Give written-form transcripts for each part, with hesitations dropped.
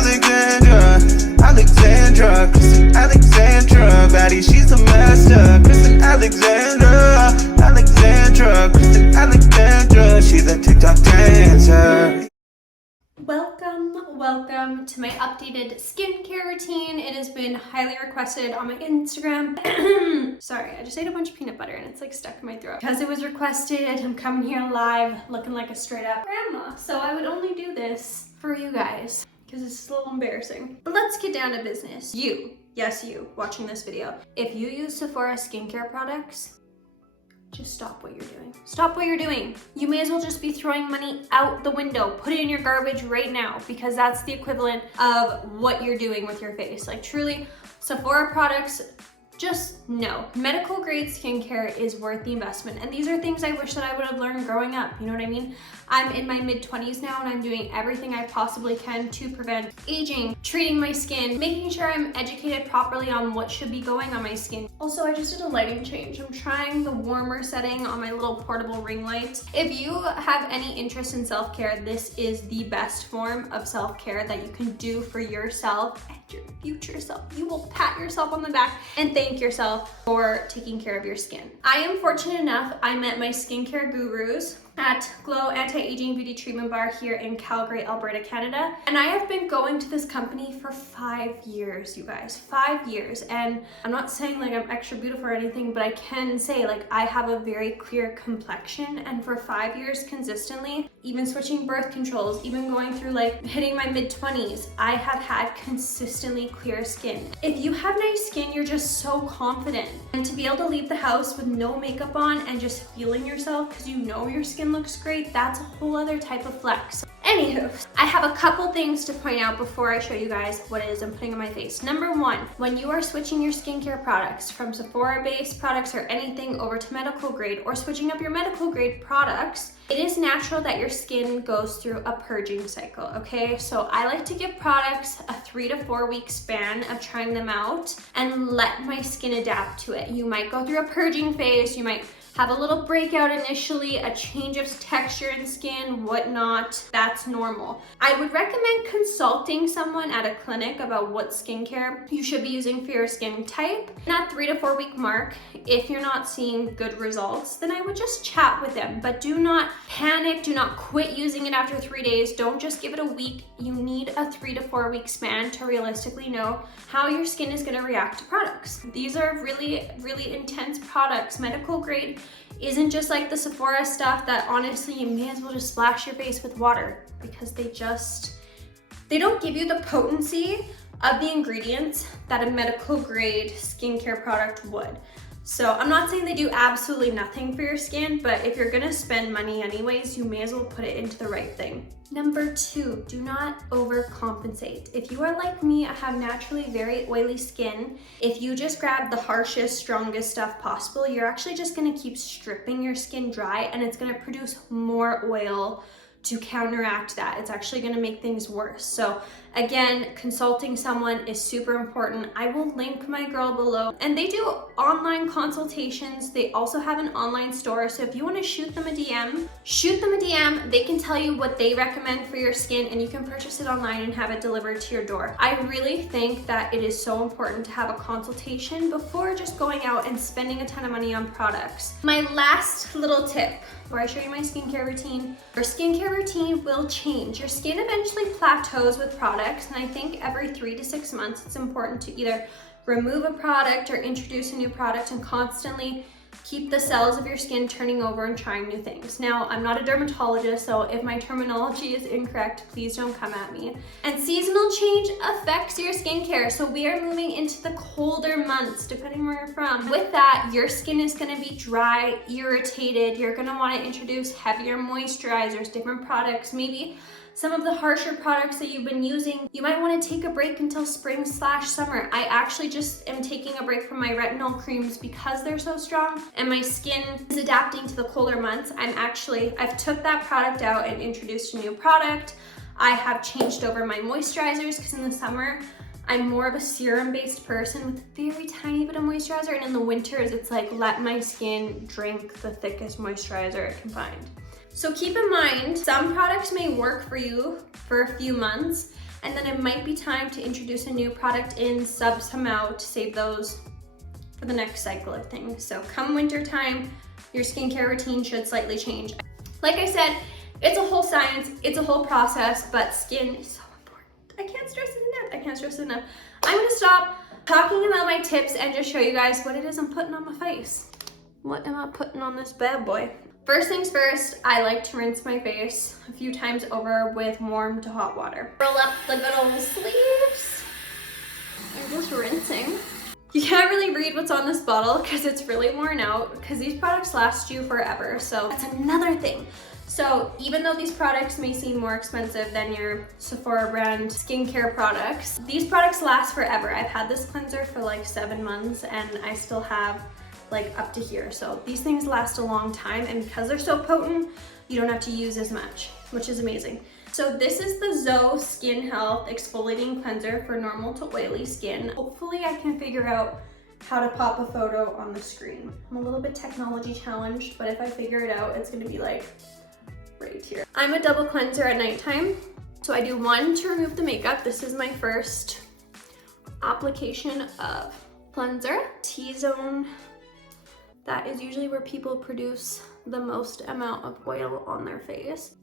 Alexandra, Kristen Alexandra, baddie, she's a master. Kristen Alexandra, Kristen Alexandra, she's a TikTok dancer. Welcome to my updated skincare routine. It has been highly requested on my Instagram. Sorry, I just ate a bunch of peanut butter and it's like stuck in my throat. Because it was requested, I'm coming here live looking like a straight up grandma. So I would only do this for you guys because it's a little embarrassing. But let's get down to business. Yes you, watching this video. If you use Sephora skincare products, just stop what you're doing. Stop what you're doing. You may as well just be throwing money out the window. Put it in your garbage right now because that's the equivalent of what you're doing with your face. Like truly, Sephora products, just no. Medical grade skincare is worth the investment. And these are things I wish that I would have learned growing up. You know what I mean? I'm in my mid-20s now and I'm doing everything I possibly can to prevent aging, treating my skin, making sure I'm educated properly on what should be going on my skin. Also, I just did a lighting change. I'm trying the warmer setting on my little portable ring light. If you have any interest in self-care, this is the best form of self-care that you can do for yourself and your future self. You will pat yourself on the back and thank yourself for taking care of your skin. I am fortunate enough, I met my skincare gurus at Glow Anti-Aging Beauty Treatment Bar here in Calgary, Alberta, Canada. And I have been going to this company for 5 years, you guys, 5 years. And I'm not saying like I'm extra beautiful or anything, but I can say like I have a very clear complexion. And for 5 years consistently, even switching birth controls, even going through like hitting my mid-20s, I have had consistently clear skin. If you have nice skin, you're just so confident. And to be able to leave the house with no makeup on and just feeling yourself because you know your skin looks great, that's a whole other type of flex. Anywho, I have a couple things to point out before I show you guys what it is I'm putting on my face. Number one, when you are switching your skincare products from Sephora-based products or anything over to medical grade or switching up your medical grade products, it is natural that your skin goes through a purging cycle, okay? So I like to give products a 3 to 4 week span of trying them out and let my skin adapt to it. You might go through a purging phase, you might have a little breakout initially, a change of texture in skin, whatnot. That's normal. I would recommend consulting someone at a clinic about what skincare you should be using for your skin type. That 3 to 4 week mark, if you're not seeing good results, then I would just chat with them. But do not panic, do not quit using it after 3 days. Don't just give it a week. You need a 3 to 4 week span to realistically know how your skin is gonna react to products. These are really, really intense products. Medical grade isn't just like the Sephora stuff that honestly you may as well just splash your face with water because they don't give you the potency of the ingredients that a medical grade skincare product would. So I'm not saying they do absolutely nothing for your skin, but if you're gonna spend money anyways, you may as well put it into the right thing. Number two, do not overcompensate. If you are like me, I have naturally very oily skin. If you just grab the harshest, strongest stuff possible, you're actually just gonna keep stripping your skin dry and it's gonna produce more oil to counteract that. It's actually gonna make things worse. So again, consulting someone is super important. I will link my girl below. And they do online consultations. They also have an online store. So if you wanna shoot them a DM, they can tell you what they recommend for your skin and you can purchase it online and have it delivered to your door. I really think that it is so important to have a consultation before just going out and spending a ton of money on products. My last little tip before I show you my skincare routine, your skincare routine will change. Your skin eventually plateaus with products, and I think every 3 to 6 months, it's important to either remove a product or introduce a new product and constantly keep the cells of your skin turning over and trying new things. Now, I'm not a dermatologist, so if my terminology is incorrect, please don't come at me. And seasonal change affects your skincare. So we are moving into the colder months, depending where you're from. With that, your skin is gonna be dry, irritated. You're gonna wanna introduce heavier moisturizers, different products, maybe some of the harsher products that you've been using. You might want to take a break until spring/summer. I actually just am taking a break from my retinol creams because they're so strong and my skin is adapting to the colder months. I've took that product out and introduced a new product. I have changed over my moisturizers because in the summer, I'm more of a serum-based person with a very tiny bit of moisturizer, and in the winters, it's like let my skin drink the thickest moisturizer it can find. So keep in mind, some products may work for you for a few months, And then it might be time to introduce a new product in, sub some out, to save those for the next cycle of things. So come winter time, your skincare routine should slightly change. Like I said, it's a whole science, it's a whole process, but skin is so important. I can't stress it enough. I can't stress it enough. I'm gonna stop talking about my tips and just show you guys what it is I'm putting on my face. What am I putting on this bad boy? First things first, I like to rinse my face a few times over with warm to hot water. Roll up the good old sleeves. I'm just rinsing. You can't really read what's on this bottle because it's really worn out, because these products last you forever. So that's another thing. So even though these products may seem more expensive than your Sephora brand skincare products, these products last forever. I've had this cleanser for like 7 months and I still have like up to here. So these things last a long time, and because they're so potent, you don't have to use as much, which is amazing. So this is the Zoe Skin Health Exfoliating Cleanser for normal to oily skin. Hopefully I can figure out how to pop a photo on the screen. I'm a little bit technology challenged, but if I figure it out, it's gonna be like right here. I'm a double cleanser at nighttime. So I do one to remove the makeup. This is my first application of cleanser. T-zone. That is usually where people produce the most amount of oil on their face.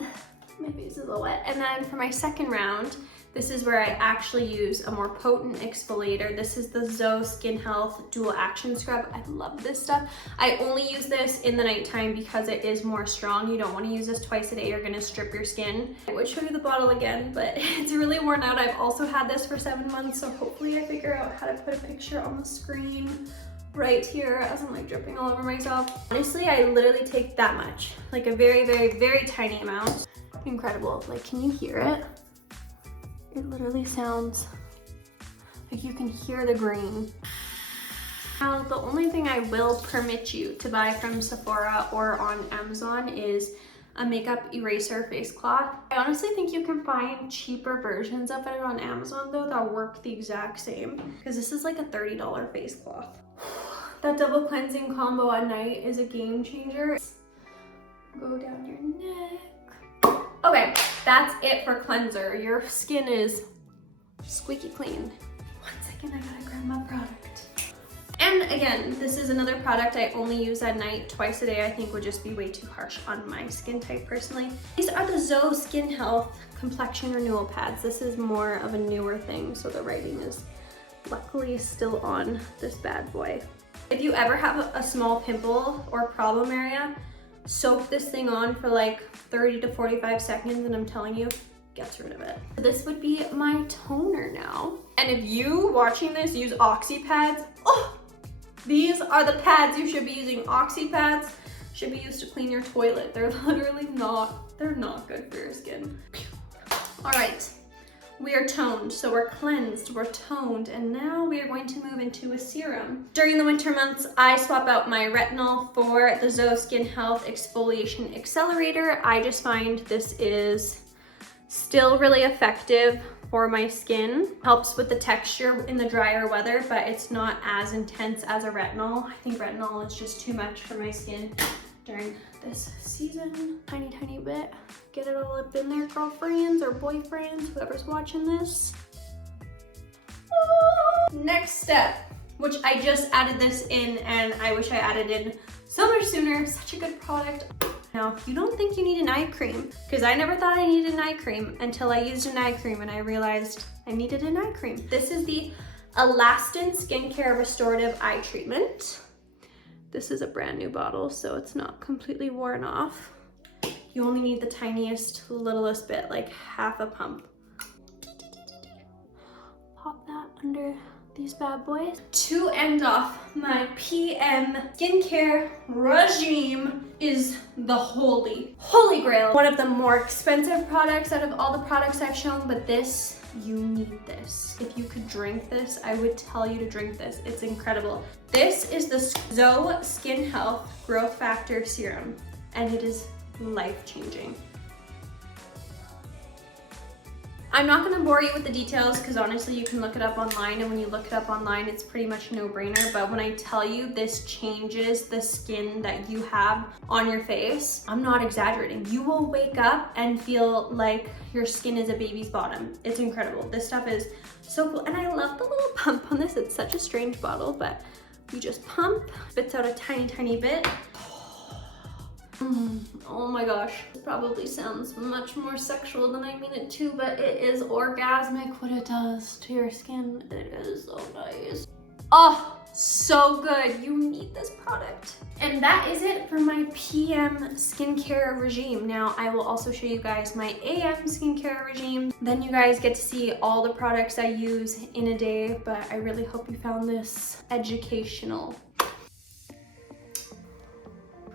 My face is a little wet. And then for my second round, this is where I actually use a more potent exfoliator. This is the Zoe Skin Health Dual Action Scrub. I love this stuff. I only use this in the nighttime because it is more strong. You don't want to use this twice a day. You're gonna strip your skin. I would show you the bottle again, but it's really worn out. I've also had this for 7 months, so hopefully I figure out how to put a picture on the screen right here as I'm like dripping all over myself. Honestly, I literally take that much, like a very, very, very tiny amount. Incredible. Like, can you hear it? It literally sounds like you can hear the green. Now, the only thing I will permit you to buy from Sephora or on Amazon is a makeup eraser face cloth. I honestly think you can find cheaper versions of it on Amazon though that work the exact same, because this is like a $30 face cloth. That double cleansing combo at night is a game changer. Go down your neck. Okay, that's it for cleanser. Your skin is squeaky clean. 1 second, I gotta grab my product. And again, this is another product I only use at night. Twice a day I think would just be way too harsh on my skin type personally. These are the Zoe Skin Health Complexion Renewal Pads. This is more of a newer thing, so the writing is luckily still on this bad boy. If you ever have a small pimple or problem area, soak this thing on for like 30 to 45 seconds and I'm telling you, gets rid of it. This would be my toner now. And if you watching this use Oxy pads, oh, these are the pads you should be using. Oxy pads should be used to clean your toilet. They're literally not, they're not good for your skin. All right. We are toned, so we're cleansed, we're toned, and now we are going to move into a serum. During the winter months, I swap out my retinol for the Zoe Skin Health Exfoliation Accelerator. I just find this is still really effective for my skin. Helps with the texture in the drier weather, but it's not as intense as a retinol. I think retinol is just too much for my skin during this season. Tiny, tiny bit. Get it all up in there, girlfriends or boyfriends, whoever's watching this. Next step, which I just added this in and I wish I added in so much sooner. Such a good product. Now, you don't think you need an eye cream, because I never thought I needed an eye cream until I used an eye cream and I realized I needed an eye cream. This is the Elastin Skincare Restorative Eye Treatment. This is a brand new bottle, so it's not completely worn off. You only need the tiniest, littlest bit, like half a pump. Pop that under these bad boys. To end off my PM skincare regime is the holy grail. One of the more expensive products out of all the products I've shown, but this, you need this. If you could drink this, I would tell you to drink this. It's incredible. This is the Zoe Skin Health Growth Factor Serum, and it is life-changing. I'm not going to bore you with the details because honestly you can look it up online, and when you look it up online it's pretty much a no-brainer, but when I tell you this changes the skin that you have on your face, I'm not exaggerating. You will wake up and feel like your skin is a baby's bottom. It's incredible. This stuff is so cool, and I love the little pump on this. It's such a strange bottle, but you just pump, spits out a tiny bit. Oh my gosh, it probably sounds much more sexual than I mean it to, but it is orgasmic what it does to your skin. It is so nice. Oh, so good. You need this product. And that is it for my PM skincare regime. Now I will also show you guys my AM skincare regime. Then you guys get to see all the products I use in a day, but I really hope you found this educational.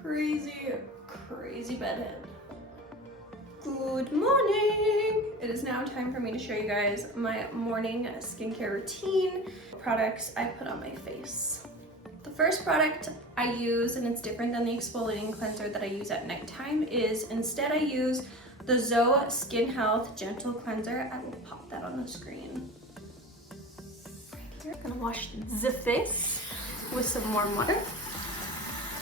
Crazy bedhead. Good morning! It is now time for me to show you guys my morning skincare routine, products I put on my face. The first product I use, and it's different than the exfoliating cleanser that I use at nighttime, is instead I use the Zoe Skin Health Gentle Cleanser. I will pop that on the screen. Right here, I'm gonna wash the face with some warm water.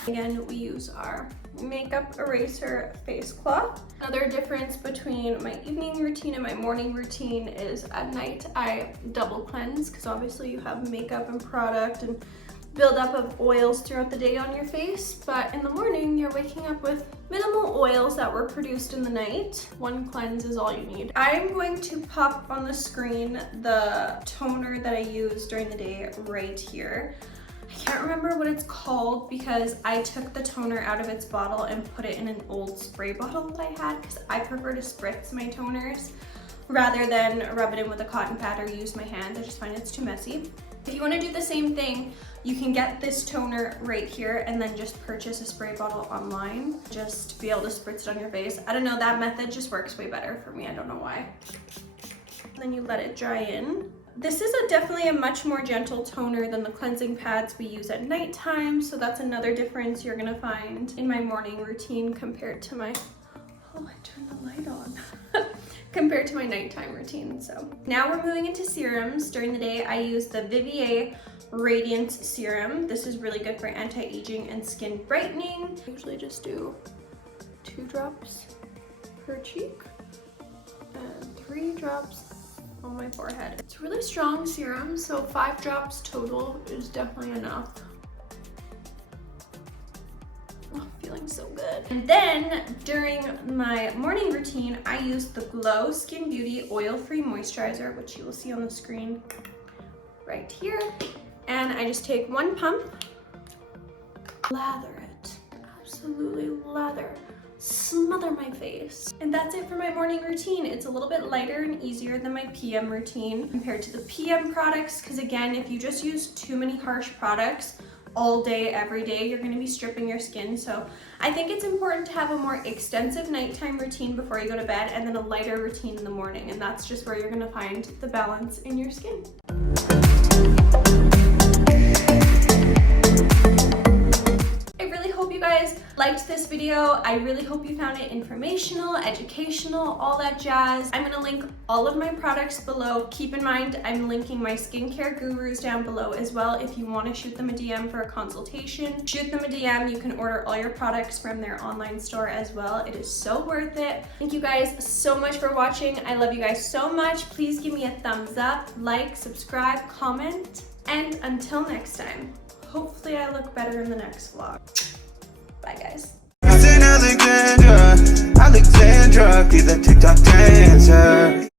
Again, we use our makeup eraser face cloth. Another difference between my evening routine and my morning routine is at night I double cleanse, because obviously you have makeup and product and buildup of oils throughout the day on your face, but in the morning you're waking up with minimal oils that were produced in the night. One cleanse is all you need. I'm going to pop on the screen the toner that I use during the day right here. I can't remember what it's called because I took the toner out of its bottle and put it in an old spray bottle that I had, because I prefer to spritz my toners rather than rub it in with a cotton pad or use my hand. I just find it's too messy. If you want to do the same thing, you can get this toner right here and then just purchase a spray bottle online. Just to be able to spritz it on your face. I don't know, that method just works way better for me. I don't know why. Then you let it dry in. This is definitely a much more gentle toner than the cleansing pads we use at nighttime, so that's another difference you're gonna find in my morning routine compared to my, oh, I turned the light on, compared to my nighttime routine. So now we're moving into serums. During the day, I use the Vivier Radiance Serum. This is really good for anti-aging and skin brightening. I usually just do 2 drops per cheek and 3 drops on my forehead. It's a really strong serum, so 5 drops total is definitely enough. Oh, feeling so good. And then during my morning routine, I use the Glow Skin Beauty Oil-Free Moisturizer, which you will see on the screen right here. And I just take 1 pump, lather it, absolutely lather. Smother my face. And that's it for my morning routine. It's a little bit lighter and easier than my PM routine compared to the PM products, because again, if you just use too many harsh products all day, every day, you're gonna be stripping your skin. So I think it's important to have a more extensive nighttime routine before you go to bed and then a lighter routine in the morning. And that's just where you're gonna find the balance in your skin. You guys liked this video. I really hope you found it informational, educational, all that jazz. I'm gonna link all of my products below. Keep in mind, I'm linking my skincare gurus down below as well. If you want to shoot them a DM for a consultation, shoot them a DM. You can order all your products from their online store as well. It is so worth it. Thank you guys so much for watching. I love you guys so much. Please give me a thumbs up, like, subscribe, comment, and until next time, hopefully I look better in the next vlog. Bye, guys. Alexandra, be the TikTok dancer.